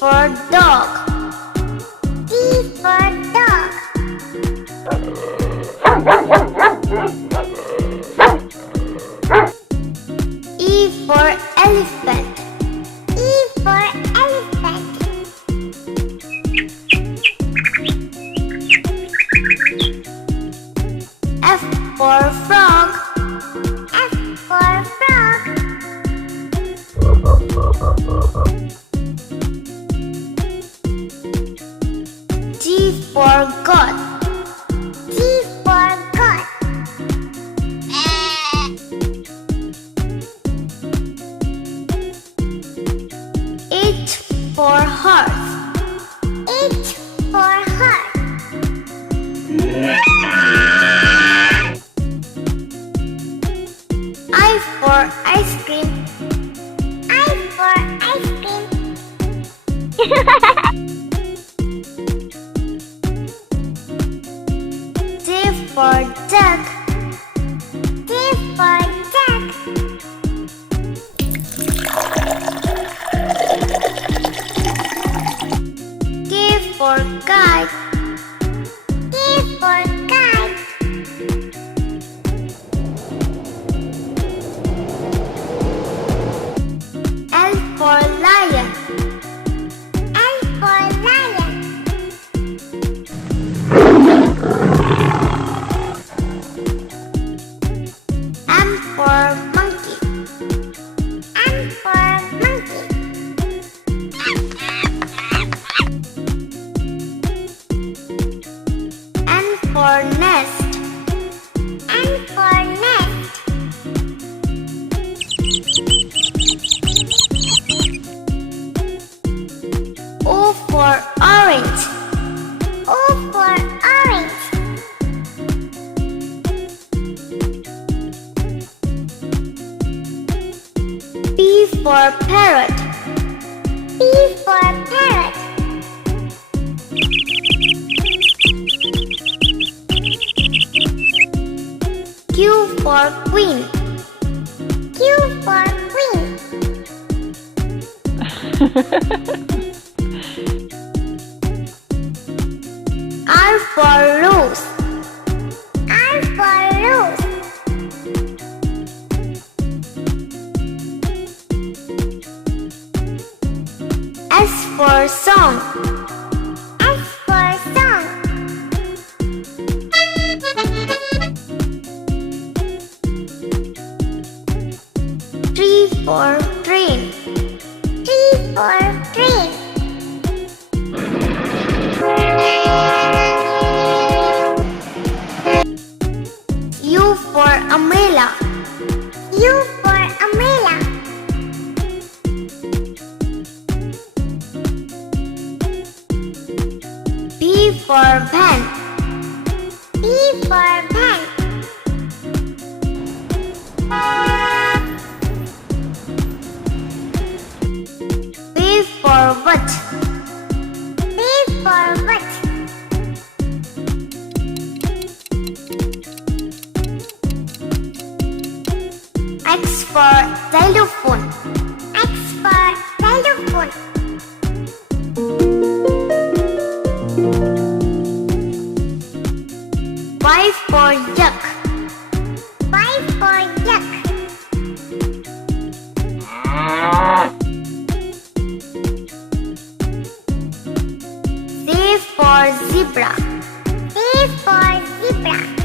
for dog. D for dog. E for elephant. E for elephant. F for frog. F for frog. G for goat. G for goat. H for horse. H for horse. I for ice cream. I for ice cream. J for duck. J for duck. K for kite. K for kite. L for lion. L for lion. M for monkey. M for monkey. N for nest. N for nest. O for orange. O for orange. P for parrot. P for parrot. Q for queen. Q for queen. R for rose. R for rose. S for song. S for song. T for train. T for train. U for umbrella. U for umbrella. P for pen. P for pen. V for what? V for what? X for xylophone. X for xylophone. Y for yak. Y for yak. Z for zebra. Z for zebra.